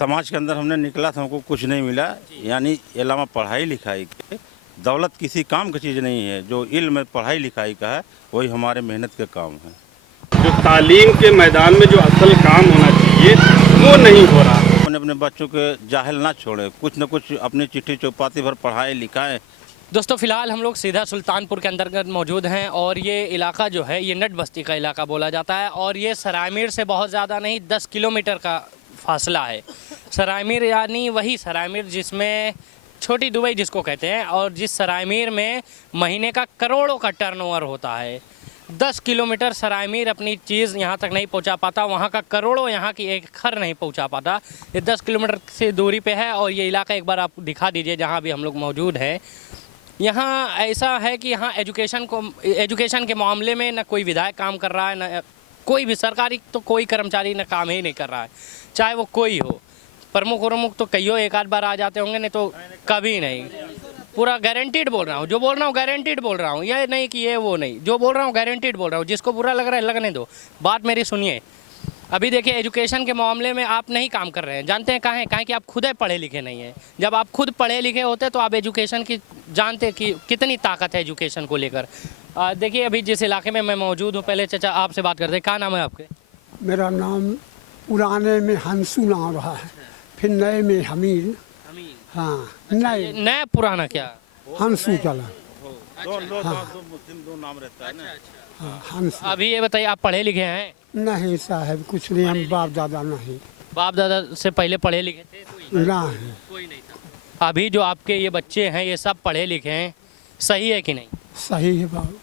समाज के अंदर हमने निकला था, हमको कुछ नहीं मिला। यानी अलावा पढ़ाई लिखाई के दौलत किसी काम की चीज़ नहीं है। जो इल्म पढ़ाई लिखाई का है वही हमारे मेहनत के काम है। जो तालीम के मैदान में जो असल काम होना चाहिए वो नहीं हो रहा। अपने अपने बच्चों के जाहिल ना छोड़े, कुछ न कुछ अपनी चिट्ठी चौपाती भर पढ़ाए लिखाएं। दोस्तों फ़िलहाल हम लोग सीधा सुल्तानपुर के अंतर्गत मौजूद हैं और ये इलाका जो है ये नट बस्ती का इलाका बोला जाता है और ये सरायमीर से बहुत ज़्यादा नहीं 10 किलोमीटर का फासला है। सरायमीर यानी वही सरायमीर जिसमें छोटी दुबई जिसको कहते हैं और जिस सरायमीर में महीने का करोड़ों का टर्नओवर होता है। 10 किलोमीटर सरायमीर अपनी चीज़ यहाँ तक नहीं पहुँचा पाता, वहाँ का करोड़ों यहाँ की एक खर नहीं पहुँचा पाता। ये 10 किलोमीटर से दूरी पे है और ये इलाका एक बार आप दिखा दीजिए जहाँ भी हम लोग मौजूद हैं। यहाँ ऐसा है कि यहाँ एजुकेशन के मामले में न कोई विधायक काम कर रहा है, न कोई भी सरकारी तो कोई कर्मचारी न काम ही नहीं कर रहा है, चाहे वो कोई हो। प्रमुख तो कईयों एक आध बार आ जाते होंगे, नहीं तो कभी नहीं। पूरा गारंटीड बोल रहा हूँ, जो बोल रहा हूँ गारंटीड बोल रहा हूँ, ये नहीं कि ये वो नहीं, जो बोल रहा हूँ गारंटीड बोल रहा हूँ। जिसको बुरा लग रहा है लगने दो, बात मेरी सुनिए। अभी देखिए एजुकेशन के मामले में आप नहीं काम कर रहे हैं, जानते हैं काहे कि आप खुद पढ़े लिखे नहीं हैं। जब आप खुद पढ़े लिखे होते तो आप एजुकेशन की जानते कि कितनी ताकत है एजुकेशन को लेकर। देखिए अभी जिस इलाके में मैं मौजूद हूँ, पहले चाचा आपसे बात करते हैं, क्या नाम है आपके? मेरा नाम पुराने में हंसू नाम रहा है, फिर नए में हमीद। हाँ, नया पुराना क्या हंसू चला। दो मुस्लिम दो नाम रहता है ना। हाँ, हंसू। अभी ये बताइए आप पढ़े लिखे हैं? नहीं साहब, कुछ नहीं, हम बाप दादा नहीं। बाप दादा से पहले पढ़े लिखे थे? नहीं, कोई नहीं था। अभी जो आपके ये बच्चे हैं ये सब पढ़े लिखे हैं, सही है कि नहीं? सही है बाबू,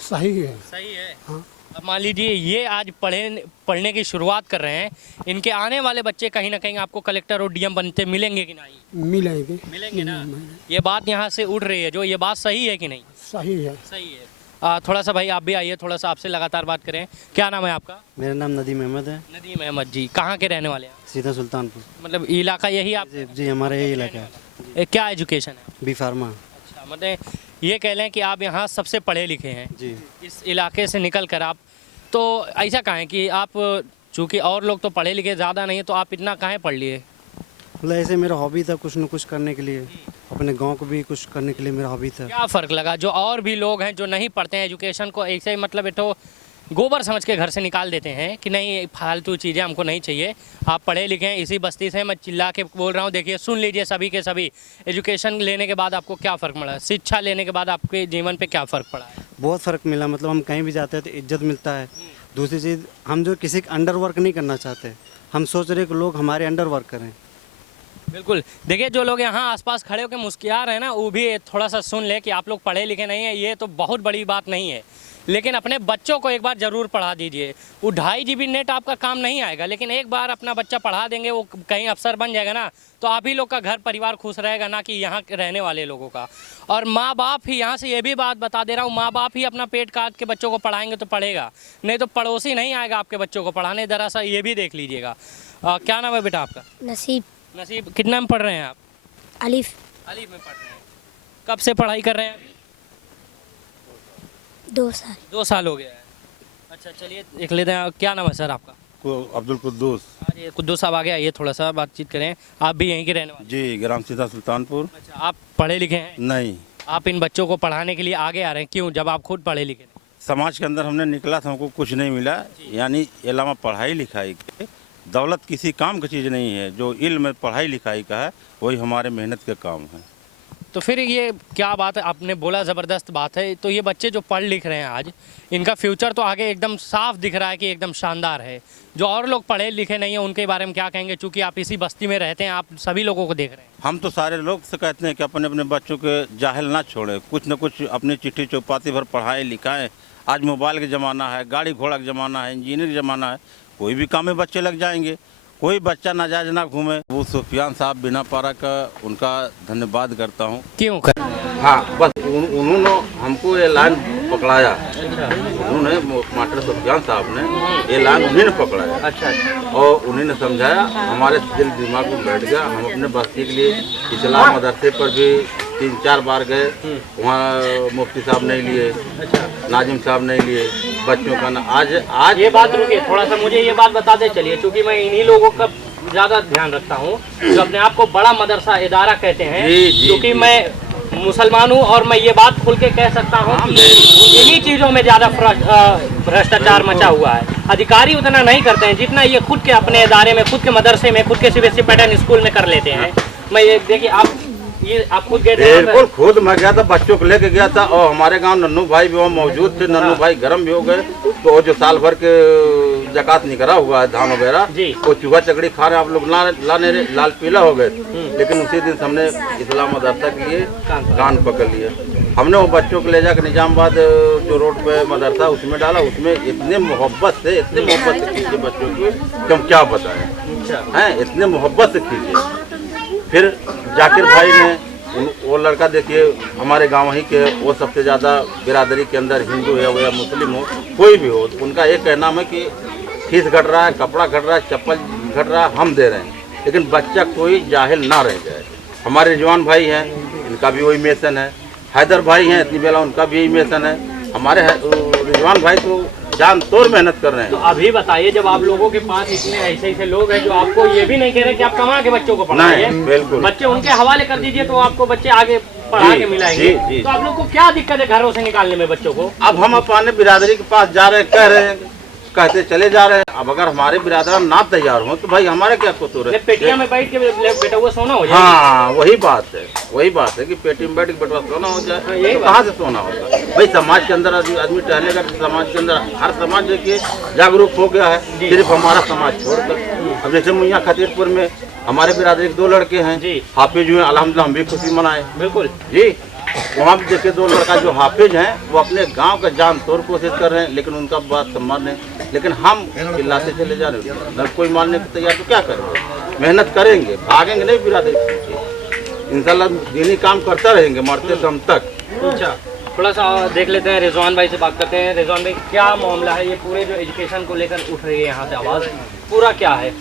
सही है। सही है। हाँ। अब मान लीजिए ये आज पढ़ने की शुरुआत कर रहे हैं, इनके आने वाले बच्चे कहीं ना कहीं आपको कलेक्टर और डीएम बनते मिलेंगे कि नहीं? मिलेंगे ना। ये बात यहाँ से उड़ रही है, जो ये बात सही है कि नहीं? सही है। सही है। थोड़ा सा भाई आप भी आइए, थोड़ा सा आपसे लगातार बात करें। क्या नाम है आपका? मेरा नाम नदीम अहमद है। नदीम अहमद जी, कहाँ के रहने वाले हैं? सीधा सुल्तानपुर। मतलब इलाका यही आप? जी हमारा यही इलाका है। क्या एजुकेशन है? B pharma. अच्छा, मतलब ये कह लें कि आप यहाँ सबसे पढ़े लिखे हैं जी। इस इलाके से निकल कर आप, तो ऐसा कहें कि आप चूँकि और लोग तो पढ़े लिखे ज़्यादा नहीं है तो आप इतना कहाँ पढ़ लिए? मतलब ऐसे मेरा हॉबी था कुछ न कुछ करने के लिए, अपने गांव को भी कुछ करने के लिए मेरा हॉबी था। क्या फ़र्क लगा जो और भी लोग हैं जो नहीं पढ़ते हैं एजुकेशन को ऐसे ही मतलब तो गोबर समझ के घर से निकाल देते हैं कि नहीं फालतू चीज़ें हमको नहीं चाहिए। आप पढ़े लिखे हैं, इसी बस्ती से मैं चिल्ला के बोल रहा हूँ। देखिए सुन लीजिए सभी के सभी, एजुकेशन लेने के बाद आपको क्या फ़र्क पड़ा, शिक्षा लेने के बाद आपके जीवन पे क्या फ़र्क पड़ा है? बहुत फ़र्क मिला, मतलब हम कहीं भी जाते हैं तो इज्जत मिलता है। दूसरी चीज़, हम जो किसी का अंडर वर्क नहीं करना चाहते, हम सोच रहे कि लोग हमारे अंडर वर्क करें। बिल्कुल। देखिए जो लोग यहाँ आसपास खड़े होकर मुस्कुरा रहे हैं ना, वो भी थोड़ा सा सुन ले कि आप लोग पढ़े लिखे नहीं हैं, ये तो बहुत बड़ी बात नहीं है, लेकिन अपने बच्चों को एक बार ज़रूर पढ़ा दीजिए। वो 2.5 GB नेट आपका काम नहीं आएगा, लेकिन एक बार अपना बच्चा पढ़ा देंगे, वो कहीं अफसर बन जाएगा ना, तो आप ही लोग का घर परिवार खुश रहेगा, ना कि यहाँ रहने वाले लोगों का। और माँ बाप ही, यहाँ से ये भी बात बता दे रहा हूँ, माँ बाप ही अपना पेट काट के बच्चों को पढ़ाएंगे तो पढ़ेगा, नहीं तो पड़ोसी नहीं आएगा आपके बच्चों को पढ़ाने। दरअसल ये भी देख लीजिएगा। क्या नाम है बेटा आपका? नसीब। नसीब, कितना में पढ़ रहे हैं आप? अलिफ। अलीफ में पढ़ रहे हैं। कब से पढ़ाई कर रहे हैं? 2 साल। 2 साल हो गया है। अच्छा चलिए देख लेते हैं, क्या नाम है सर आपका? अब्दुल कुद्दूस। ये कुद्दूस साहब आ गया, ये थोड़ा सा बातचीत करें। आप भी यहीं के रहने वाले? जी, ग्राम सीधा सुल्तानपुर। अच्छा, आप पढ़े लिखे हैं? नहीं। आप इन बच्चों को पढ़ाने के लिए आगे आ रहे हैं, क्यों, जब आप खुद पढ़े लिखे नहीं? समाज के अंदर हमने निकला था, हमको कुछ नहीं मिला। यानी अलावा पढ़ाई लिखाई के दौलत किसी काम की चीज़ नहीं है। जो इल्म पढ़ाई लिखाई का है वही हमारे मेहनत के काम है। तो फिर ये क्या बात है, आपने बोला ज़बरदस्त बात है। तो ये बच्चे जो पढ़ लिख रहे हैं आज, इनका फ्यूचर तो आगे एकदम साफ दिख रहा है कि एकदम शानदार है। जो और लोग पढ़े लिखे नहीं हैं उनके बारे में क्या कहेंगे, चूँकि आप इसी बस्ती में रहते हैं, आप सभी लोगों को देख रहे हैं। हम तो सारे लोग से कहते हैं कि अपने अपने बच्चों के जाहिल ना छोड़े, कुछ न कुछ अपनी चिट्ठी चौपाती भर पढ़ाएं लिखाएं। आज मोबाइल का ज़माना है, गाड़ी घोड़ा का ज़माना है, इंजीनियर का ज़माना है, कोई भी काम में बच्चे लग जाएंगे। कोई बच्चा नाजायज ना घूमे। वो सुफियान साहब बिना पारा का उनका धन्यवाद करता हूँ। क्यों कर? हाँ, बस उन्होंने हमको ये लाइन पकड़ाया, उन्होंने मास्टर सुफियान साहब ने ये लाइन उन्हीं ने पकड़ाया। अच्छा। और उन्हीं ने समझाया, हमारे दिल दिमाग में बैठ गया। हम अपने बस्ती के लिए इस्लाम मदरसे पर भी 3-4 बार गए, वहाँ मुफ्ती साहब नहीं लिए, नाजिम साहब नहीं लिए, बच्चों का ना। आज ये बात रुकिए, थोड़ा सा मुझे ये बात बता दे चलिए, क्योंकि मैं इन्हीं लोगों का ज़्यादा ध्यान रखता हूँ, जो अपने आप को बड़ा मदरसा इदारा कहते हैं, क्योंकि मैं मुसलमान हूँ और मैं ये बात खुल के कह सकता हूँ कि इन्हीं चीज़ों में ज़्यादा भ्रष्टाचार मचा हुआ है। अधिकारी उतना नहीं करते हैं जितना ये खुद के अपने इदारे में, खुद के मदरसे में, खुद के CBSE पैटर्न स्कूल में कर लेते हैं। मैं ये देखिए, आप खुद गए थे? बिल्कुल, खुद मैं गया था, बच्चों को लेके गया था, और हमारे गांव नन्नू भाई भी वहाँ मौजूद थे। नन्नू भाई गर्म भी हो गए, तो जो साल भर के जकात निकला हुआ है धान वगैरह, वो चूहा चकड़ी खा रहे, आप लोग लाने लाल पीला हो गए। लेकिन उसी दिन हमने इस्लाम मदरसा के लिए कान पकड़ लिए। हमने वो बच्चों को ले जाकर निजामाबाद जो रोड पे मदरसा उसमें डाला। उसमें इतने मोहब्बत से खींचे बच्चों की कि हम क्या बताएं, हैं इतने मोहब्बत से खींचे। फिर जाकिर भाई ने, वो लड़का देखिए हमारे गांव ही के, वो सबसे ज़्यादा बिरादरी के अंदर हिंदू है या मुस्लिम हो, कोई भी हो, उनका एक कहना है कि फीस घट रहा है, कपड़ा घट रहा है, चप्पल घट रहा है, हम दे रहे हैं, लेकिन बच्चा कोई जाहिल ना रह जाए। हमारे रिजवान भाई हैं, इनका भी वही मिशन है। हैदर भाई हैं इतनी बेला, उनका भी यही मिशन है। हमारे रिजवान भाई तो जान तोड़ मेहनत कर रहे हैं। तो अभी बताइए, जब आप लोगों के पास इतने ऐसे लोग हैं जो आपको ये भी नहीं कह रहे कि आप कमा के बच्चों को पढ़ाइए, बिल्कुल बच्चे उनके हवाले कर दीजिए तो आपको बच्चे आगे पढ़ा के मिलाएंगे। तो आप लोग को क्या दिक्कत है घरों से निकालने में बच्चों को? अब हम अपने बिरादरी के पास जा रहे हैं, कह रहे हैं, कहते चले जा रहे हैं। अब अगर हमारे बिरादर ना तैयार हो तो भाई हमारे क्या कसूर है? पेटिया में बैठ के बेटा हुआ सोना हो जाए। हाँ, वही बात है कि पेटी में बैठ के बेटा सोना हो जाए, तो कहाँ से सोना होगा भाई? समाज के अंदर आदमी टहलेगा, समाज के अंदर हर समाज देखिए जागरूक हो गया है, सिर्फ हमारा समाज छोड़कर। अब जैसे मुइया खतीरपुर में हमारे बिरादरी के 2 लड़के हैं, हाफिज हुए, अल्हम्दुलिल्लाह हम भी खुशी मनाए। बिल्कुल जी, वहाँ भी देखिए 2 लड़का जो हाफिज हैं, वो अपने गांव का जान तोड़ कोशिश कर रहे हैं, लेकिन उनका बात सम्मान है। लेकिन हम चिल्लाते चले जा रहे हैं, अगर कोई मानने को तैयार तो क्या करेंगे? मेहनत करेंगे, भागेंगे नहीं बिरादरी के पीछे, इंशाल्लाह दीनी काम करता रहेंगे मरते दम तक। अच्छा, थोड़ा सा देख लेते हैं, रिजवान भाई से बात करते हैं। रिजवान भाई, क्या मामला है ये पूरे जो एजुकेशन को लेकर उठ रही है यहाँ से आवाज़, पूरा क्या है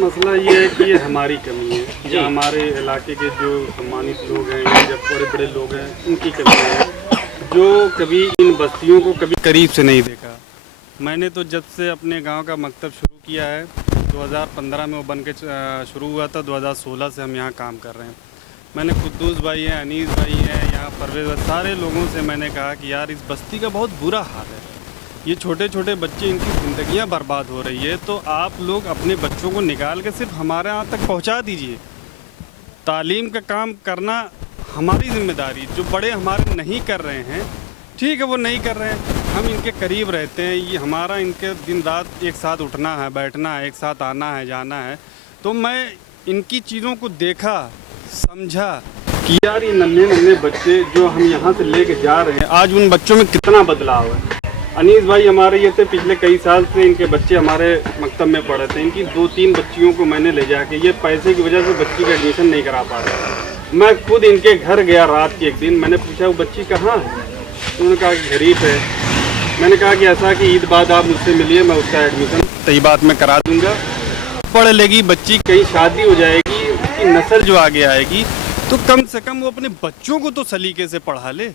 मसला? ये है कि ये हमारी कमी है, या हमारे इलाके के जो सम्मानित लोग हैं या जब बड़े बड़े लोग हैं उनकी कमी है, जो कभी इन बस्तियों को कभी करीब से नहीं देखा। मैंने तो जब से अपने गांव का मकतब शुरू किया है, 2015 में वो बन के शुरू हुआ था, 2016 से हम यहाँ काम कर रहे हैं। मैंने कुद्दूस भाई हैं, अनीस भाई हैं, यहाँ परवेज़, सारे लोगों से मैंने कहा कि यार इस बस्ती का बहुत बुरा हाल है, ये छोटे छोटे बच्चे, इनकी ज़िंदगियाँ बर्बाद हो रही है, तो आप लोग अपने बच्चों को निकाल के सिर्फ हमारे यहाँ तक पहुँचा दीजिए। तालीम का काम करना हमारी जिम्मेदारी, जो बड़े हमारे नहीं कर रहे हैं, ठीक है वो नहीं कर रहे हैं, हम इनके करीब रहते हैं, ये हमारा इनके दिन रात एक साथ उठना है, बैठना है, एक साथ आना है, जाना है। तो मैं इनकी चीज़ों को देखा, समझा कि यार ये नन्हे नन्हे बच्चे जो हम यहाँ से लेके जा रहे हैं, आज उन बच्चों में कितना बदलाव है। अनीस भाई हमारे ये थे, पिछले कई साल से इनके बच्चे हमारे मकतब में पढ़े थे। इनकी 2-3 बच्चियों को मैंने ले जाके, ये पैसे की वजह से बच्ची का एडमिशन नहीं करा पा रहा। मैं खुद इनके घर गया रात के एक दिन, मैंने पूछा वो बच्ची कहाँ है? उन्होंने कहा कि गरीब है। मैंने कहा कि ऐसा कि ईद बाद आप मुझसे मिलिए, मैं उसका एडमिशन सही बात में करा दूँगा, पढ़ लेगी बच्ची, कहीं शादी हो जाएगी, उसकी नस्ल जो आगे आएगी, तो कम से कम वो अपने बच्चों को तो सलीके से पढ़ा ले।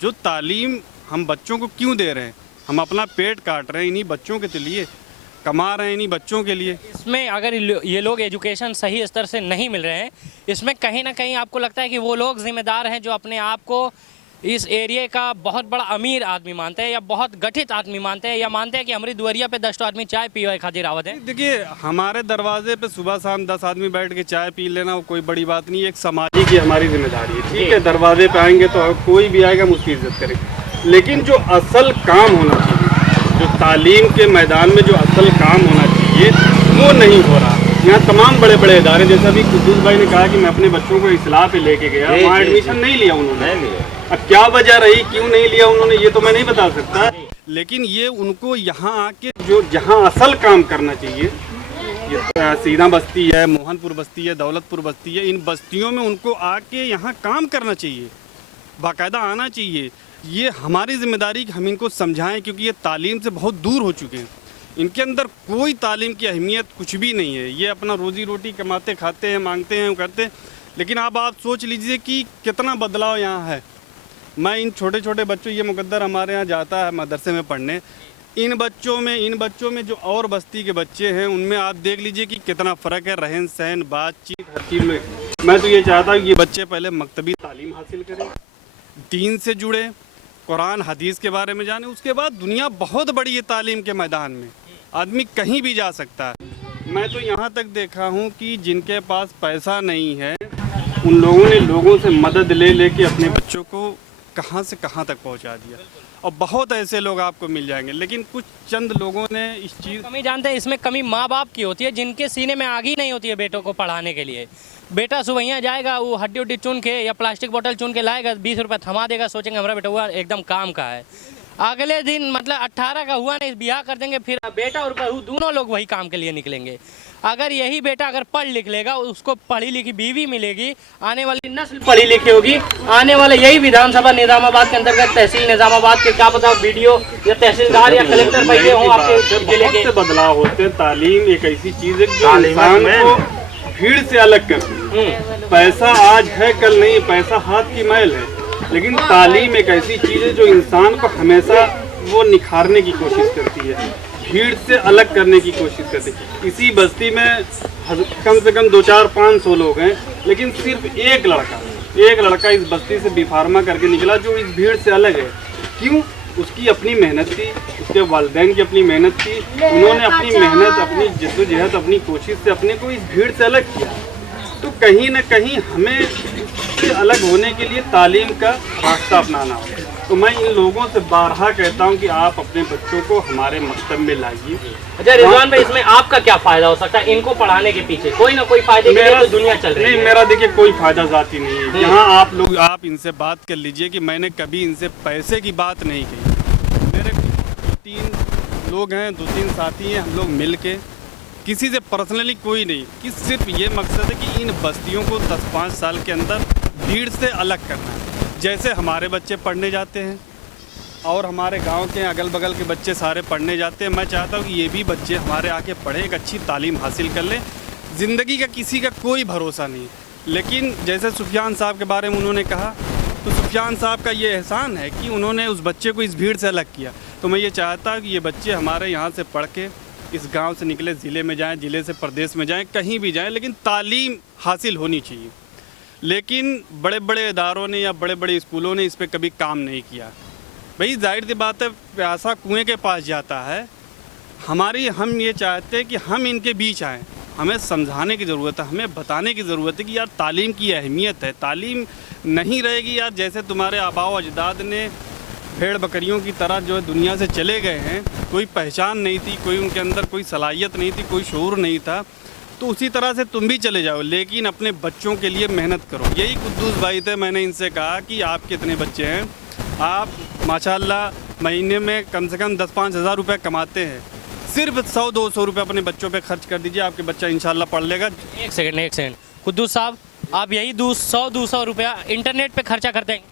जो तालीम हम बच्चों को क्यों दे रहे हैं? हम अपना पेट काट रहे हैं इन्हीं बच्चों के लिए, कमा रहे हैं इन्हीं बच्चों के लिए। इसमें अगर ये लोग एजुकेशन सही स्तर से नहीं मिल रहे हैं, इसमें कहीं ना कहीं आपको लगता है कि वो लोग जिम्मेदार हैं जो अपने आप को इस एरिया का बहुत बड़ा अमीर आदमी मानते हैं या बहुत गठित आदमी मानते हैं, या मानते हैं कि हमारी दुआरिया पे 10 आदमी चाय पीवा खातिर आवत है? देखिए, हमारे दरवाजे पे सुबह शाम 10 आदमी बैठ के चाय पी लेना वो कोई बड़ी बात नहीं है, एक समाजी की हमारी जिम्मेदारी है। ठीक है, दरवाजे पे आएंगे तो कोई भी आएगा हम उसकी इज्जत करेंगे, लेकिन जो असल काम होना चाहिए, जो तालीम के मैदान में जो असल काम होना चाहिए, वो नहीं हो रहा। यहाँ तमाम बड़े बड़े इदारे, जैसे अभी कुद्दूस भाई ने कहा कि मैं अपने बच्चों को इस्लाह पे लेके गया, वहाँ एडमिशन नहीं लिया उन्होंने। अब क्या वजह रही, क्यों नहीं लिया उन्होंने, ये तो मैं नहीं बता सकता, लेकिन ये उनको यहाँ आके जो जहाँ असल काम करना चाहिए, ये सीधा बस्ती है, मोहनपुर बस्ती है, दौलतपुर बस्ती है, इन बस्तियों में उनको आके यहाँ काम करना चाहिए, बाकायदा आना चाहिए। ये हमारी जिम्मेदारी कि हम इनको समझाएं, क्योंकि ये तालीम से बहुत दूर हो चुके हैं, इनके अंदर कोई तालीम की अहमियत कुछ भी नहीं है। ये अपना रोजी रोटी कमाते, खाते हैं, मांगते हैं, करते हैं, लेकिन अब आप सोच लीजिए कि कितना बदलाव यहाँ है। मैं इन छोटे छोटे बच्चों, ये मुकद्दर हमारे यहाँ जाता है मदरसे में पढ़ने, इन बच्चों में जो और बस्ती के बच्चे हैं उनमें आप देख लीजिए कि कितना फ़र्क है, रहन सहन, बातचीत, हर चीज़ में। मैं तो ये चाहता हूँ कि ये बच्चे पहले मकतबी तालीम हासिल करें, दीन से जुड़े, कुरान हदीस के बारे में जाने, उसके बाद दुनिया बहुत बड़ी है तालीम के मैदान में, आदमी कहीं भी जा सकता है। मैं तो यहाँ तक देखा हूँ कि जिनके पास पैसा नहीं है उन लोगों ने लोगों से मदद ले के अपने बच्चों को कहाँ से कहाँ तक पहुँचा दिया, और बहुत ऐसे लोग आपको मिल जाएंगे। लेकिन कुछ चंद लोगों ने इस चीज़ कमी जानते हैं, इसमें कमी माँ बाप की होती है, जिनके सीने में आग ही नहीं होती है बेटों को पढ़ाने के लिए। बेटा सुबह जाएगा, वो हड्डी उड्डी चुन के या प्लास्टिक बोतल चुन के लाएगा, 20 रुपये थमा देगा, सोचेंगे हमारा बेटा हुआ एकदम काम का है। अगले दिन मतलब 18 का हुआ नहीं, ब्याह कर देंगे, फिर बेटा और बहू दोनों लोग वही काम के लिए निकलेंगे। अगर यही बेटा अगर पढ़ लिख लेगा, उसको पढ़ी लिखी बीवी मिलेगी, आने वाली नस्ल पढ़ी लिखी होगी, आने वाले यही विधानसभा निजामाबाद के अंतर्गत तहसील निजामाबाद के क्या पता वीडियो या तहसीलदार या कलेक्टर बैठे हों आपके जिले के। बदलाव होते हैं। तालीम एक ऐसी चीज़ है जो इंसान को भीड़ से अलग करती है। पैसा आज है कल नहीं, पैसा हाथ की मैल है, लेकिन तालीम एक ऐसी चीज़ है जो इंसान को हमेशा वो निखारने की कोशिश करती है, भीड़ से अलग करने की कोशिश करती है। इसी बस्ती में कम से कम 2-4-500 लोग हैं, लेकिन सिर्फ एक लड़का इस बस्ती से बी.फार्मा करके निकला जो इस भीड़ से अलग है। क्यों? उसकी अपनी मेहनत थी, उसके वालिदैन की अपनी मेहनत थी, उन्होंने अपनी मेहनत, अपनी जिद्दोजहद, अपनी कोशिश से अपने को इस भीड़ से अलग किया। तो कहीं ना कहीं हमें इससे अलग होने के लिए तालीम का रास्ता अपनाना होगा। तो मैं इन लोगों से बारहा कहता हूं कि आप अपने बच्चों को हमारे मकतब में लाइए। अच्छा रिजवान भाई, इसमें आपका क्या फायदा हो सकता है? इनको पढ़ाने के पीछे कोई ना कोई फायदे के लिए तो दुनिया चल रही है। नहीं, मेरा देखिए कोई फायदा जाती नहीं है। यहाँ आप इनसे बात कर लीजिए कि मैंने कभी इनसे पैसे की बात नहीं की। मेरे 2-3 लोग हैं, 2-3 साथी हैं, हम लोग मिल के, किसी से पर्सनली कोई नहीं, कि सिर्फ ये मकसद है कि इन बस्तियों को 10-5 साल के अंदर भीड़ से अलग करना है। जैसे हमारे बच्चे पढ़ने जाते हैं और हमारे गांव के अगल बगल के बच्चे सारे पढ़ने जाते हैं, मैं चाहता हूं कि ये भी बच्चे हमारे आके पढ़ें, एक अच्छी तालीम हासिल कर लें। ज़िंदगी का किसी का कोई भरोसा नहीं, लेकिन जैसे सुफियान साहब के बारे में उन्होंने कहा, तो सुफियान साहब का ये एहसान है कि उन्होंने उस बच्चे को इस भीड़ से अलग किया। तो मैं ये चाहता हूँ कि ये बच्चे हमारे यहाँ से पढ़ के इस गांव से निकले, ज़िले में जाएं, ज़िले से प्रदेश में जाएं, कहीं भी जाएं, लेकिन तालीम हासिल होनी चाहिए। लेकिन बड़े बड़े इदारों ने या बड़े बड़े स्कूलों ने इस पर कभी काम नहीं किया। भाई जाहिर सी बात है, प्यासा कुएं के पास जाता है। हम ये चाहते हैं कि हम इनके बीच आएँ, हमें समझाने की ज़रूरत है, हमें बताने की ज़रूरत है कि यार तालीम की अहमियत है। तालीम नहीं रहेगी यार, जैसे तुम्हारे आबाओ अजदाद ने भेड़ बकरियों की तरह जो है दुनिया से चले गए हैं, कोई पहचान नहीं थी, कोई उनके अंदर कोई सलाहियत नहीं थी, कोई शऊर नहीं था, तो उसी तरह से तुम भी चले जाओ। लेकिन अपने बच्चों के लिए मेहनत करो। यही कुद्दूस भाई थे, मैंने इनसे कहा कि आपके इतने बच्चे हैं, आप माशाल्लाह महीने में कम से कम 10-5 हज़ार रुपये कमाते हैं, सिर्फ 100-200 रुपये अपने बच्चों पे खर्च कर दीजिए, आपके बच्चा इंशाल्लाह पढ़ लेगा। एक सेकंड कुद्दूस साहब, आप यही 100-200 रुपया इंटरनेट पे खर्चा करते हैं?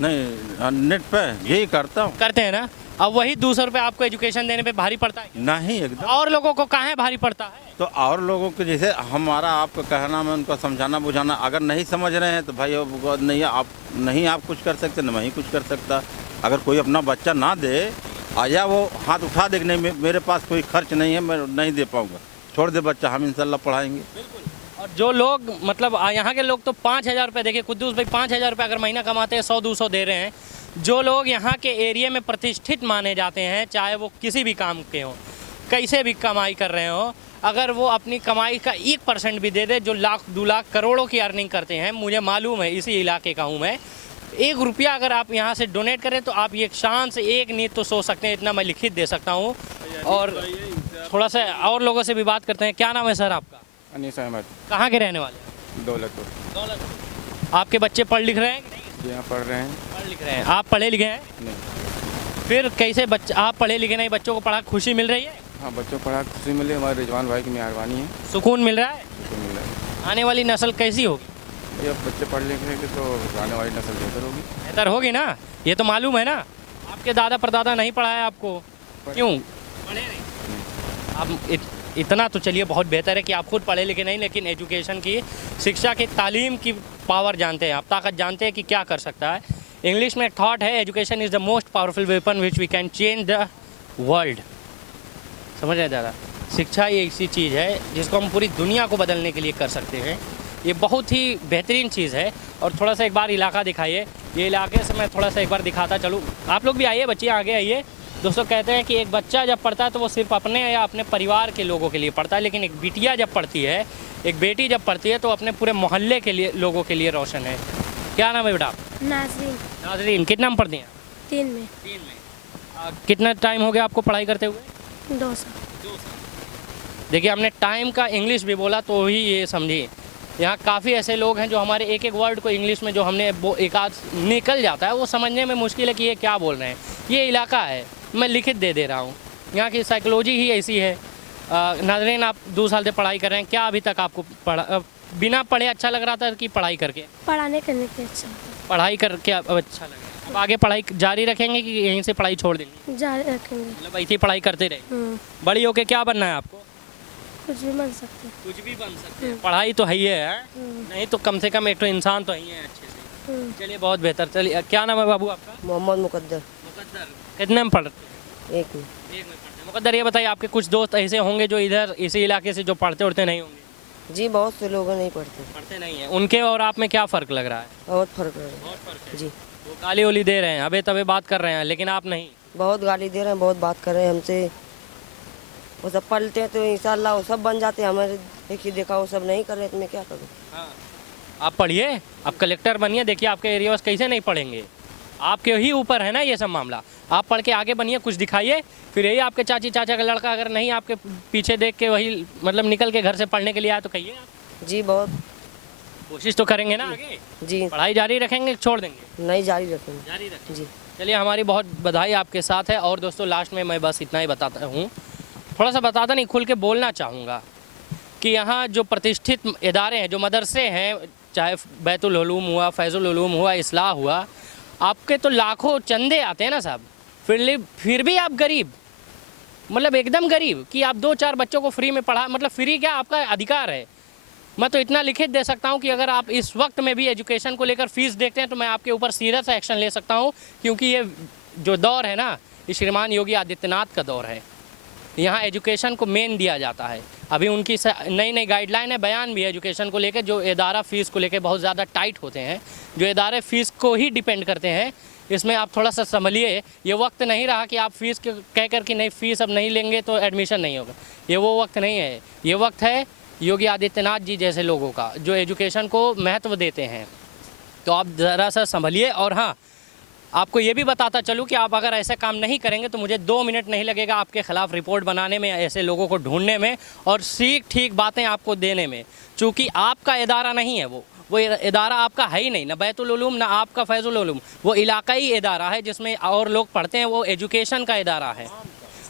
नहीं, नेट पे यही करते हैं ना। अब वही 200 रुपये आपको एजुकेशन देने पे भारी पड़ता है? नहीं, एकदम। और लोगों को कहाँ भारी पड़ता है? तो और लोगों को जैसे हमारा आपका कहना में उनको समझाना बुझाना, अगर नहीं समझ रहे हैं तो भाई अब नहीं आप कुछ कर सकते, न मैं ही कुछ कर सकता। अगर कोई अपना बच्चा ना दे, आया वो हाथ उठा दे कि नहीं मेरे पास कोई खर्च नहीं है, मैं नहीं दे पाऊँगा, छोड़ दे बच्चा, हम इंशाल्लाह पढ़ाएंगे। और जो लोग मतलब यहाँ के लोग तो 5,000 रुपये, देखिए कुद्दूस भाई 5,000 रुपये अगर महीना कमाते हैं, 100-200 दे रहे हैं। जो लोग यहाँ के एरिया में प्रतिष्ठित माने जाते हैं, चाहे वो किसी भी काम के हों, कैसे भी कमाई कर रहे हो, अगर वो अपनी कमाई का 1% भी दे दे, जो 1-2 लाख करोड़ों की अर्निंग करते हैं, मुझे मालूम है, इसी इलाके का हूँ मैं, 1 रुपया अगर आप यहाँ से डोनेट करें तो आप ये शान से एक नींद तो सो सकते हैं, इतना मैं लिखित दे सकता हूँ। और थोड़ा सा और लोगों से भी बात करते हैं। क्या नाम है सर आपका? अनीस अहमद। कहाँ के रहने वाले हैं? दौलतपुर। आपके बच्चे पढ़ लिख रहे हैं कि नहीं? यहाँ पढ़ रहे हैं। पढ़ लिख रहे हैं। आप पढ़े लिखे हैं? नहीं। फिर कैसे बच्चे, आप पढ़े लिखे नहीं, बच्चों को पढ़ा खुशी मिल रही है? हाँ, बच्चों को पढ़ा खुशी मिली, हमारे रिजवान भाई की मेहरबानी है, सुकून मिल रहा है? सुकून मिल रहा है। आने वाली नस्ल कैसी होगी? ये अब बच्चे पढ़ लिख लेंगे तो आने वाली नस्ल बेहतर होगी। बेहतर होगी ना, ये तो मालूम है ना। आपके दादा परदादा नहीं पढ़ाया आपको, क्यों पढ़े नहीं? आप इतना तो चलिए बहुत बेहतर है कि आप खुद पढ़े लिखे नहीं, लेकिन एजुकेशन की, शिक्षा की, तालीम की पावर जानते हैं, आप ताकत जानते हैं कि क्या कर सकता है। इंग्लिश में एक थॉट है, education is the most powerful weapon which we can change the world. समझ रहे ज़्यादा, शिक्षा ये ऐसी चीज़ है जिसको हम पूरी दुनिया को बदलने के लिए कर सकते हैं। ये बहुत ही बेहतरीन चीज़ है। और थोड़ा सा एक बार इलाका दिखाइए, ये इलाके से मैं थोड़ा सा एक बार दिखाता चलूँ। आप लोग भी आइए, बच्चे आगे आइए। दोस्तों कहते हैं कि एक बच्चा जब पढ़ता है तो वो सिर्फ अपने या अपने परिवार के लोगों के लिए पढ़ता है, लेकिन एक बिटिया जब पढ़ती है, एक बेटी जब पढ़ती है तो अपने पूरे मोहल्ले के लिए, लोगों के लिए रोशन है। क्या नाम है बेटा? नाजरीन। नाजरीन, कितना में पढ़ती हैं? 3 में। 3 में। कितना टाइम हो गया आपको पढ़ाई करते हुए? 2 साल। देखिए, हमने टाइम का इंग्लिश भी बोला तो ही ये समझिए। यहाँ काफ़ी ऐसे लोग हैं जो हमारे एक एक वर्ड को इंग्लिश में जो हमने वो एक आध निकल जाता है, वो समझने में मुश्किल है कि ये क्या बोल रहे हैं। ये इलाका है, मैं लिखित दे रहा हूँ। यहाँ की साइकोलॉजी ही ऐसी है। नाज़रीन, आप 2 साल से पढ़ाई कर रहे हैं, क्या अभी तक आपको बिना पढ़े अच्छा लग रहा था कि पढ़ाई करके? पढ़ाने करने के अच्छा लगा। पढ़ाई करके अब अच्छा लग रहा है। अब आगे पढ़ाई जारी रखेंगे कि यहीं से पढ़ाई छोड़ देंगे? जारी रखेंगे। मतलब ऐसी पढ़ाई करते रहे। बड़ी होके क्या बनना है आपको? कुछ भी बन सकते हैं। कुछ भी बन सकते हैं। पढ़ाई तो है ही है, नहीं तो कम से कम एक तो इंसान तो ही है अच्छे से। चलिए, बहुत बेहतर। चलिए, क्या नाम है बाबू आपका? मोहम्मद मुकद्दर। मुकद्दर, कितने में पढ़ते हैं? 1 में। 1 में पढ़ते हैं। मुकद्दर, ये बताइए, आपके कुछ दोस्त ऐसे होंगे जो इधर इसी इलाके से जो पढ़ते उड़ते नहीं होंगे? जी, बहुत से लोग नहीं पढ़ते नहीं हैं। उनके और आप में क्या फ़र्क लग रहा है? बहुत फर्क है। बहुत फ़र्क है। जी, वो गाली वाली दे रहे हैं, अबे तबे बात कर रहे हैं, लेकिन आप नहीं। बहुत गाली दे रहे हैं, बहुत बात कर रहे हैं हमसे। वो सब पढ़ते हैं तो इंशाल्लाह वो सब बन जाते हैं। हमारे देखिए देखा वो सब नहीं कर रहे तो मैं क्या करूँ? हाँ, आप पढ़िए, आप कलेक्टर बनिए। देखिए, आपके एरिया कैसे नहीं पढ़ेंगे, आपके ही ऊपर है ना ये सब मामला। आप पढ़ के आगे बनिए, कुछ दिखाइए, फिर यही आपके चाची चाचा का लड़का अगर नहीं आपके पीछे देख के वही मतलब निकल के घर से पढ़ने के लिए आया तो कहिए आप। जी, बहुत कोशिश तो करेंगे ना आगे? जी, पढ़ाई जारी रखेंगे, छोड़ देंगे? नहीं, जारी रखेंगे। जारी रखेंगे। जी, चलिए, हमारी बहुत बधाई आपके साथ है। और दोस्तों, लास्ट में मैं बस इतना ही बताता हूँ, थोड़ा सा बताता नहीं, खुल के बोलना चाहूँगा कि यहाँ जो प्रतिष्ठित इदारे हैं, जो मदरसे हैं, चाहे बैतुल उलूम हुआ, फैज़ुल उलूम हुआ, इस्लाह हुआ, आपके तो लाखों चंदे आते हैं ना साहब, फिर भी आप गरीब, मतलब एकदम गरीब कि आप 2-4 बच्चों को फ्री में पढ़ा, मतलब फ्री क्या, आपका अधिकार है। मैं तो इतना लिखित दे सकता हूँ कि अगर आप इस वक्त में भी एजुकेशन को लेकर फीस देखते हैं तो मैं आपके ऊपर सीरियस एक्शन ले सकता हूँ, क्योंकि ये जो दौर है ना, ये श्रीमान योगी आदित्यनाथ का दौर है। यहाँ एजुकेशन को मेन दिया जाता है। अभी उनकी नई नई गाइडलाइन है, बयान भी है एजुकेशन को लेकर, जो इदारा फ़ीस को लेकर बहुत ज़्यादा टाइट होते हैं, जो इदारे फ़ीस को ही डिपेंड करते हैं। इसमें आप थोड़ा सा संभलिए। ये वक्त नहीं रहा कि आप फ़ीस कह कर कि नहीं फ़ीस अब नहीं लेंगे तो एडमिशन नहीं होगा। ये वो वक्त नहीं है। ये वक्त है योगी आदित्यनाथ जी जैसे लोगों का, जो एजुकेशन को महत्व देते हैं। तो आप ज़रा सा संभलिए। और हाँ, आपको ये भी बताता चलूँ कि आप अगर ऐसे काम नहीं करेंगे तो मुझे 2 मिनट नहीं लगेगा आपके ख़िलाफ़ रिपोर्ट बनाने में, ऐसे लोगों को ढूंढने में और ठीक बातें आपको देने में। चूँकि आपका इदारा नहीं है वो इदारा आपका है ही नहीं, ना बैतुल उलूम ना आपका फैज़ुल उलूम, वो इलाकाई इदारा है जिसमें और लोग पढ़ते हैं। वो एजुकेशन का इदारा है,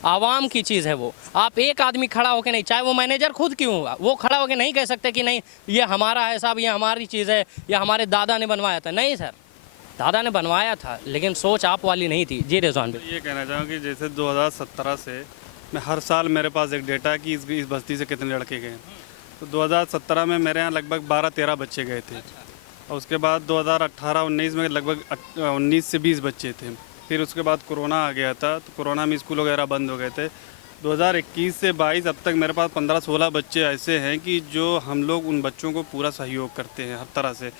आवाम की चीज़ है वो। आप एक आदमी खड़ा होकर नहीं, चाहे वो मैनेजर खुद क्यों हुआ, वो खड़ा होकर नहीं कह सकते कि नहीं ये हमारा है साहब, ये हमारी चीज़ है, या हमारे दादा ने बनवाया था। नहीं सर, दादा ने बनवाया था लेकिन सोच आप वाली नहीं थी। जी रिजवान भाई, ये कहना चाहूँगा कि जैसे 2017 से मैं हर साल मेरे पास एक डेटा है कि इस बस्ती से कितने लड़के गए। तो 2017 में मेरे यहाँ लगभग 12-13 बच्चे गए थे, और उसके बाद 2018-19 में लगभग 19 से 20 बच्चे थे। फिर उसके बाद कोरोना आ गया था, तो कोरोना में स्कूल वगैरह बंद हो गए थे। 2021 से 22 अब तक मेरे पास 15-16 बच्चे ऐसे हैं कि जो हम लोग उन बच्चों को पूरा सहयोग करते हैं हर तरह से।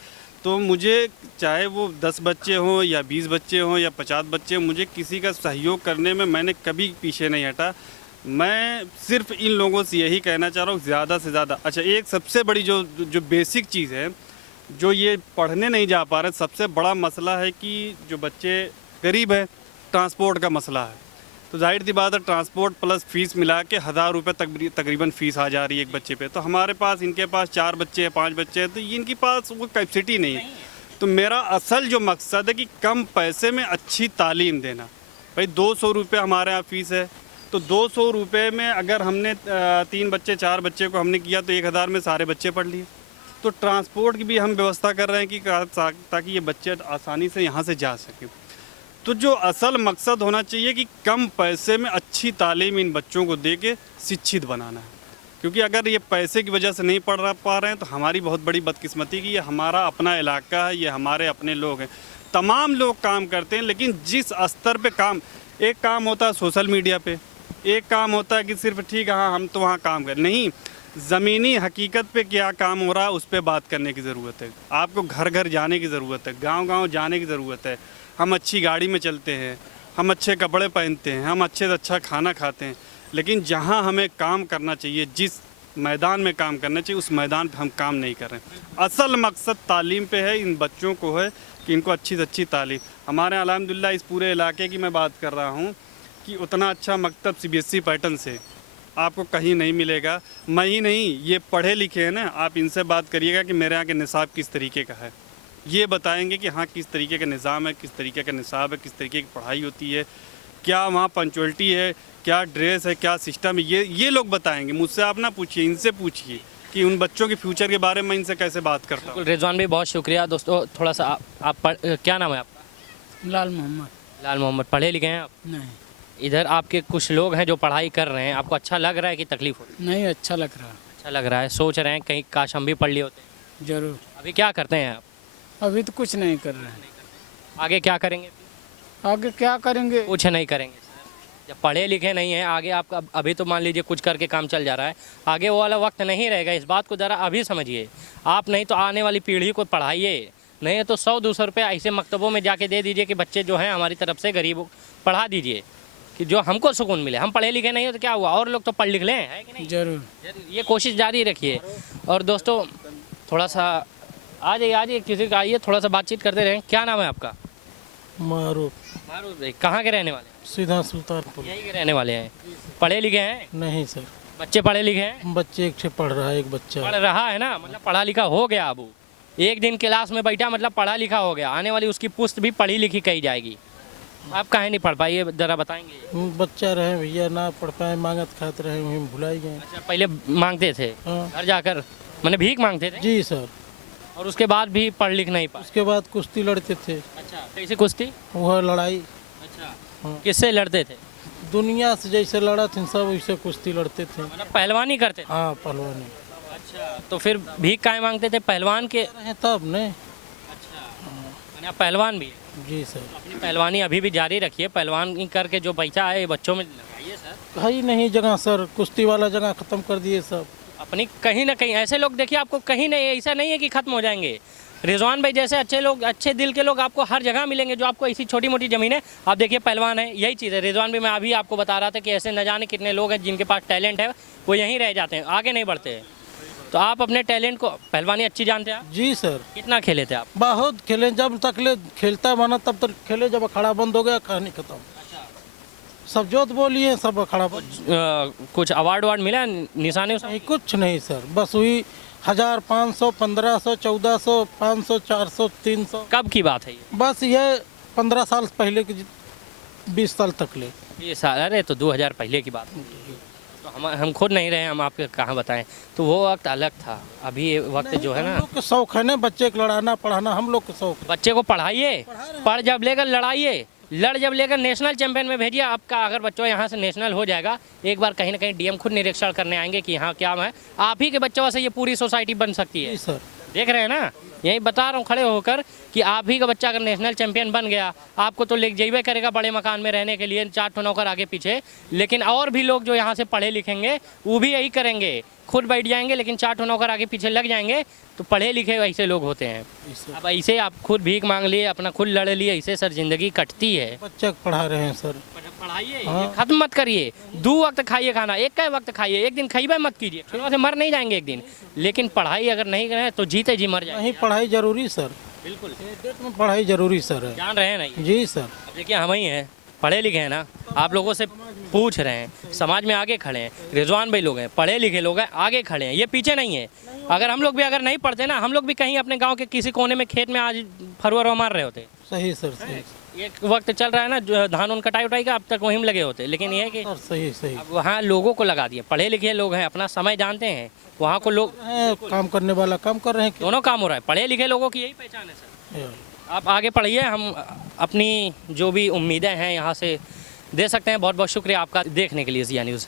तो मुझे चाहे वो 10 बच्चे हों या 20 बच्चे हों या 50 बच्चे, मुझे किसी का सहयोग करने में मैंने कभी पीछे नहीं हटा। मैं सिर्फ इन लोगों से यही कहना चाह रहा हूँ, ज़्यादा से ज़्यादा। अच्छा, एक सबसे बड़ी जो बेसिक चीज़ है, जो ये पढ़ने नहीं जा पा रहे, सबसे बड़ा मसला है कि जो बच्चे गरीब है, ट्रांसपोर्ट का मसला है। तो जाहिर सी बात है, ट्रांसपोर्ट प्लस फ़ीस मिला के 1000 रुपये तकरीबन फ़ीस आ जा रही है एक बच्चे पे। तो हमारे पास, इनके पास 4 बच्चे हैं, 5 बच्चे हैं, तो इनके पास वो कैपेसिटी नहीं है। तो मेरा असल जो मकसद है कि कम पैसे में अच्छी तालीम देना। भाई 200 रुपये हमारे यहाँ फ़ीस है, तो 200 रुपये में अगर हमने 3 बच्चे 4 बच्चे को हमने किया तो 1000 में सारे बच्चे पढ़ लिए। तो ट्रांसपोर्ट की भी हम व्यवस्था कर रहे हैं कि ताकि ये बच्चे आसानी से यहाँ से जा सकें। तो जो असल मकसद होना चाहिए कि कम पैसे में अच्छी तालीम इन बच्चों को दे के शिक्षित बनाना है। क्योंकि अगर ये पैसे की वजह से नहीं पढ़ पा रहे हैं तो हमारी बहुत बड़ी बदकिस्मती कि ये हमारा अपना इलाका है, ये हमारे अपने लोग हैं। तमाम लोग काम करते हैं, लेकिन जिस स्तर पे काम, एक काम होता है सोशल मीडिया पे, एक काम होता है कि सिर्फ ठीक है हाँ हम तो वहाँ काम करें, नहीं, ज़मीनी हकीकत पे क्या काम हो रहा है उस पर बात करने की ज़रूरत है। आपको घर घर जाने की ज़रूरत है, गांव गांव जाने की ज़रूरत है। हम अच्छी गाड़ी में चलते हैं, हम अच्छे कपड़े पहनते हैं, हम अच्छे से अच्छा खाना खाते हैं, लेकिन जहां हमें काम करना चाहिए, जिस मैदान में काम करना चाहिए, उस मैदान पे हम काम नहीं कर रहे हैं। असल मकसद तालीम पे है, इन बच्चों को है कि इनको अच्छी से अच्छी तालीम। हमारे अल्हम्दुलिल्लाह इस पूरे इलाके की मैं बात कर रहा हूँ कि उतना अच्छा मकतब CBSE पैटर्न से आपको कहीं नहीं मिलेगा। मैं ही नहीं, ये पढ़े लिखे हैं ना, आप इनसे बात करिएगा कि मेरे यहाँ के निसाब किस तरीके का है, ये बताएंगे कि हाँ किस तरीके का निज़ाम है, किस तरीके का निसाब है, किस तरीके की पढ़ाई होती है, क्या वहाँ पंचुअलिटी है, क्या ड्रेस है, क्या सिस्टम है, ये लोग बताएंगे। मुझसे आप ना पूछिए, इनसे पूछिए कि उन बच्चों के फ्यूचर के बारे में इनसे कैसे बात करता हूँ। रिजवान भाई बहुत शुक्रिया। दोस्तों थोड़ा सा क्या नाम है आपका? लाल मोहम्मद। लाल मोहम्मद, पढ़े लिखे हैं आप? नहीं। इधर आपके कुछ लोग हैं जो पढ़ाई कर रहे हैं, आपको अच्छा लग रहा है कि तकलीफ हो रही है? नहीं, अच्छा लग रहा। अच्छा लग रहा है, सोच रहे हैं कहीं काश हम भी पढ़ लिए होते? जरूर। अभी क्या करते हैं आप? अभी तो कुछ नहीं कर रहे हैं। आगे क्या करेंगे? आगे क्या करेंगे? कुछ नहीं करेंगे। जब पढ़े लिखे नहीं हैं, आगे आपका अभी तो मान लीजिए कुछ करके काम चल जा रहा है, आगे वो वाला वक्त नहीं रहेगा। इस बात को ज़रा अभी समझिए। आप नहीं तो आने वाली पीढ़ी को पढ़ाइए, नहीं है तो 100-200 रुपये ऐसे मकतबों में जाके दे दीजिए कि बच्चे जो हैं हमारी तरफ से गरीब पढ़ा दीजिए, कि जो हमको सुकून मिले। हम पढ़े लिखे नहीं हो तो क्या हुआ, और लोग तो पढ़ लिख लें, है कि नहीं? जरूर। ये कोशिश जारी रखिए। और दोस्तों थोड़ा सा आ जाइए किसी का, आइए थोड़ा सा बातचीत करते रहें। क्या नाम है आपका? मारूफ। मारूफ भाई, कहाँ के रहने वाले? सीधा सुल्तानपुर। यहीं के रहने वाले हैं। पढ़े लिखे हैं? नहीं सर। बच्चे पढ़े लिखे हैं? बच्चे एक पढ़ रहा है, एक बच्चा पढ़ रहा है ना, मतलब पढ़ा लिखा हो गया। अब एक दिन क्लास में बैठा मतलब पढ़ा लिखा हो गया। आने वाली उसकी पुस्त भी पढ़ी लिखी कही जाएगी। आप काहे नहीं पढ़ पाइए, ज़रा बताएंगे? बच्चा रहे भैया, ना पढ़ पाए, मांगत खाते रहे, वहीं भुलाई गए। अच्छा, पहले मांगते थे घर जाकर, मैंने भीख मांगते थे? जी सर। और उसके बाद भी पढ़ लिख नहीं पाए? उसके बाद कुश्ती लड़ते थे। अच्छा, कैसी कुश्ती? वह लड़ाई। अच्छा, किससे लड़ते थे? दुनिया से जैसे लड़ा थे सब वैसे कुश्ती लड़ते थे। मतलब पहलवानी करते थे? हाँ, पहलवानी। अच्छा, तो फिर भीख काहे मांगते थे? पहलवान के रहे तब ने। अच्छा, आप पहलवान भी? जी सर। अपनी पहलवानी अभी भी जारी रखिए। पहलवानी करके जो पैसा है बच्चों में लगाइए सर। है ही नहीं जगह सर, कुश्ती वाला जगह ख़त्म कर दिए सब। अपनी कहीं ना कहीं ऐसे लोग देखिए, आपको कहीं नहीं, ऐसा नहीं है कि ख़त्म हो जाएंगे। रिजवान भाई जैसे अच्छे लोग, अच्छे दिल के लोग आपको हर जगह मिलेंगे, जो आपको ऐसी छोटी मोटी ज़मीन है। आप देखिए पहलवान है, यही चीज़ है। रिजवान भाई मैं अभी आपको बता रहा था कि ऐसे न जाने कितने लोग हैं जिनके पास टैलेंट है, वो यहीं रह जाते हैं, आगे नहीं बढ़ते हैं। तो आप अपने टैलेंट को, पहलवानी अच्छी जानते हैं आप? जी सर। कितना खेले थे आप? बहुत खेले, जब तक खेलता बना तब तक खेले, जब अखाड़ा बंद हो गया कहानी खत्म। सब जोत बोलिए, सब अखाड़ा बंद। कुछ अवार्ड वार्ड मिला, निशानी? नहीं, कुछ नहीं सर, बस हुई 1000, 500, 1500, 1400, 500, 400, 300। कब की बात है ये? बस ये 15 साल पहले की, 20 साल तक ले। ये साल, अरे तो 2000 पहले की बात है। तो हम खुद नहीं रहे, हम आपके कहाँ बताएं। तो वो वक्त अलग था, अभी ये वक्त जो है ना, हम लोग के शौक है ना बच्चे को लड़ाना पढ़ाना, हम लोग के शौक। बच्चे को पढ़ाइए, पढ़ जब लेकर लड़ाइए, लड़ जब लेकर नेशनल चैंपियन में भेजिए। आपका अगर बच्चों यहाँ से नेशनल हो जाएगा, एक बार कहीं ना कहीं DM खुद निरीक्षण करने आएंगे कि हाँ क्या है। आप ही के बच्चों से ये पूरी सोसाइटी बन सकती है। सर देख रहे हैं ना, यही बता रहा हूँ खड़े होकर कि आप ही का बच्चा अगर नेशनल चैंपियन बन गया, आपको तो ले जाइए करेगा बड़े मकान में रहने के लिए, 4 नौकर आगे पीछे। लेकिन और भी लोग जो यहाँ से पढ़े लिखेंगे वो भी यही करेंगे, खुद बैठ जाएंगे लेकिन 4 नौकर आगे पीछे लग जाएंगे। तो पढ़े लिखे ऐसे लोग होते हैं। अब ऐसे आप खुद भीख मांग लिए, अपना खुद लड़ लिए, ऐसे सर जिंदगी कटती है। बच्चे को पढ़ा रहे हैं सर। पढ़ाइए, खत्म मत करिए। 2 वक्त खाइए खाना, एक का वक्त खाइए, एक दिन खाइए मत कीजिए, फिर से मर नहीं जाएंगे एक दिन। लेकिन पढ़ाई अगर नहीं करें तो जीते जी मर जाएंगे। नहीं, पढ़ाई जरूरी सर, बिल्कुल डेट में पढ़ाई जरूरी सर है। जान रहे हैं नहीं? जी सर। देखिए हम ही हैं, पढ़े लिखे हैं ना, आप लोगों से पूछ रहे हैं, समाज में आगे खड़े हैं। रिजवान भाई लोग हैं, पढ़े लिखे लोग हैं, आगे खड़े हैं, ये पीछे नहीं है। अगर हम लोग भी अगर नहीं पढ़ते ना, हम लोग भी कहीं अपने गांव के किसी कोने में खेत में आज फरवर मार रहे होते। सही सर, सही। एक वक्त चल रहा है ना, जो धान उन कटाई उठाई का, अब तक वहीं में लगे होते। लेकिन ये है कि सही सही, अब वहाँ लोगों को लगा दिया। पढ़े लिखे लोग हैं, अपना समय जानते हैं, वहाँ को लोग काम करने वाला काम कर रहे हैं। दोनों काम हो रहा है। पढ़े लिखे लोगों की यही पहचान है सर। आप आगे पढ़िए, हम अपनी जो भी उम्मीदें हैं यहाँ से दे सकते हैं। बहुत बहुत शुक्रिया आपका देखने के लिए ज़िया न्यूज़।